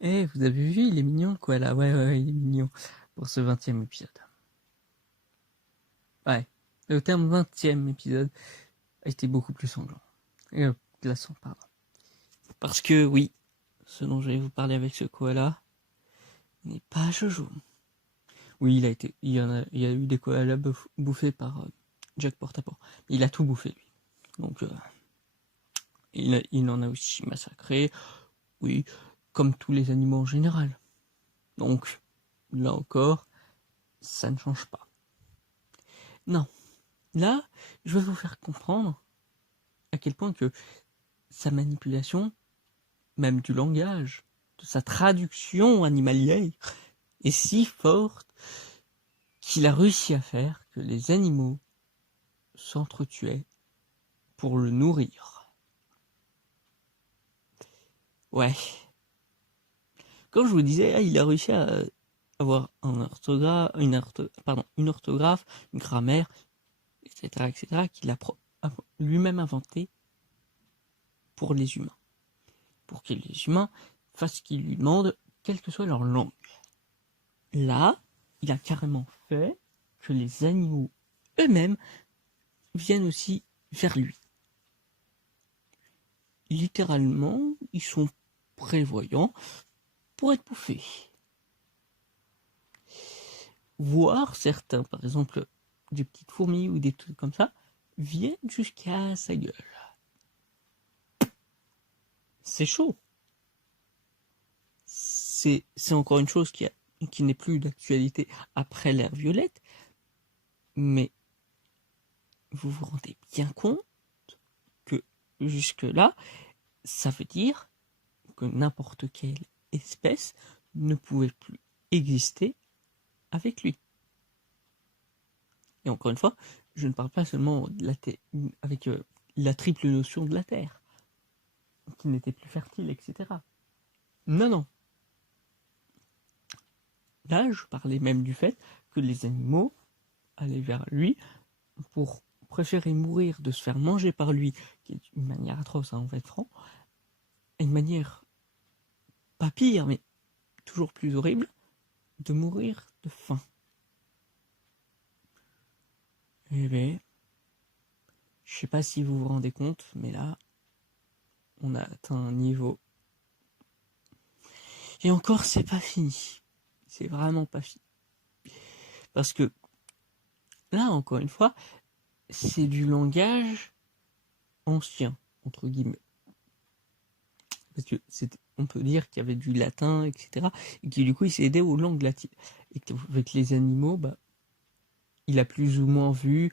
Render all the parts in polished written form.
Eh, vous avez vu, il est mignon, quoi, là. Ouais, il est mignon. Pour ce 20e épisode. Ouais. Le terme 20e épisode a été beaucoup plus sanglant. Glaçant, pardon. Parce que, oui, ce dont je vais vous parler avec ce koala n'est pas Jojo. Oui, il y a eu des koalas bouffés par Jack Portaport. Il a tout bouffé, lui. Donc, il en a aussi massacré. Oui, comme tous les animaux en général. Donc, là encore, ça ne change pas. Non. Là, je vais vous faire comprendre à quel point que sa manipulation, même du langage, de sa traduction animalière, est si forte qu'il a réussi à faire que les animaux s'entretuaient pour le nourrir. Ouais. Comme je vous disais, il a réussi à avoir une orthographe, une grammaire, etc., qu'il a lui-même inventé pour les humains. Pour que les humains fassent ce qu'ils lui demandent, quelle que soit leur langue. Là, il a carrément fait que les animaux eux-mêmes viennent aussi vers lui. Littéralement, ils sont prévoyants pour être bouffés. Voire certains, par exemple, des petites fourmis ou des trucs comme ça, viennent jusqu'à sa gueule. C'est chaud. C'est encore une chose qui n'est plus d'actualité après l'ère violette, mais vous vous rendez bien compte que jusque-là, ça veut dire que n'importe quelle espèce ne pouvait plus exister avec lui. Et encore une fois, je ne parle pas seulement de avec la triple notion de la Terre, qui n'était plus fertile, etc. Non, non. Là, je parlais même du fait que les animaux allaient vers lui pour préférer mourir de se faire manger par lui, qui est une manière atroce, hein, on va être franc, et une manière pas pire, mais toujours plus horrible, de mourir de faim. Eh bien, je sais pas si vous vous rendez compte, mais là, on a atteint un niveau. Et encore, c'est pas fini. C'est vraiment pas fini. Parce que, là, encore une fois, c'est du langage ancien, entre guillemets. Parce que on peut dire qu'il y avait du latin, etc. Et qui, du coup, il s'est aidé aux langues latines. Et qu'avec les animaux, il a plus ou moins vu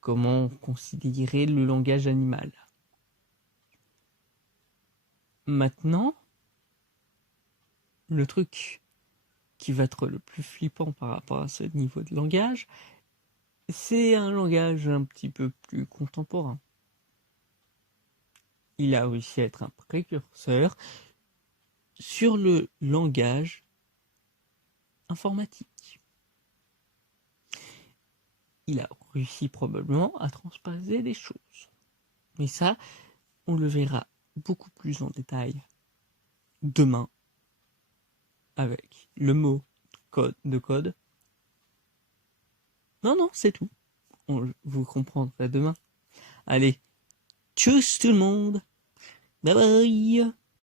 comment considérer le langage animal. Maintenant, le truc qui va être le plus flippant par rapport à ce niveau de langage, c'est un langage un petit peu plus contemporain. Il a réussi à être un précurseur sur le langage informatique. Il a réussi probablement à transposer des choses. Mais ça, on le verra beaucoup plus en détail demain avec le mot de code. Non, non, c'est tout. Vous comprendrez demain. Allez, tchuss tout le monde. Bye bye.